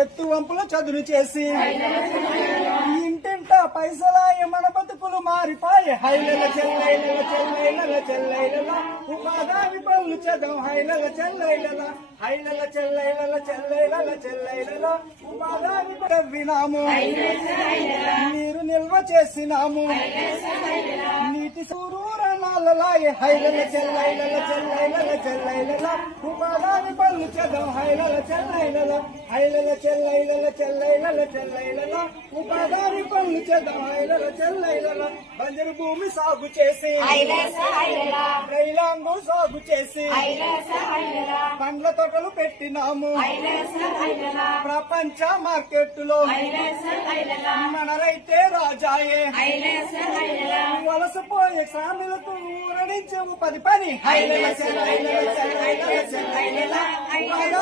ఎత్తు వంపుల చదును చేసి ఇంటింట పైసలాయ మన బతుకులు మారిపాయ హైలల చెల్లైల చెల్లైల చెల్లైల ఉపాధి పనులు చదవం హైలల చెల్లైల హైలల చెల్లైల చెల్లైల చెల్లైల ఉపాధి తవ్వినాము నీరు నిల్వ చేసినాము నీటి సూరూరణాలలాయ హైలల చెల్లైల చెల్లైల చెల్లైల ఉపాధి పనులు చదవం హైలల చెల్లైల హైలల చెల్లైల చెల్లైల చెల్లైల ఉపాధి పనులు చదవం హైలల చెల్లైల బంజరు భూమి సాగు చేసి రైలాంగు సాగు చేసి పండ్ల తోటలు పెట్టినాము ప్రపంచ మార్కెట్లో మన రైతే రాజాయే వలసపోయే సామిలకు ఊరడించే 10 పని హైలల చెల్లైల చెల్లైల చెల్లైల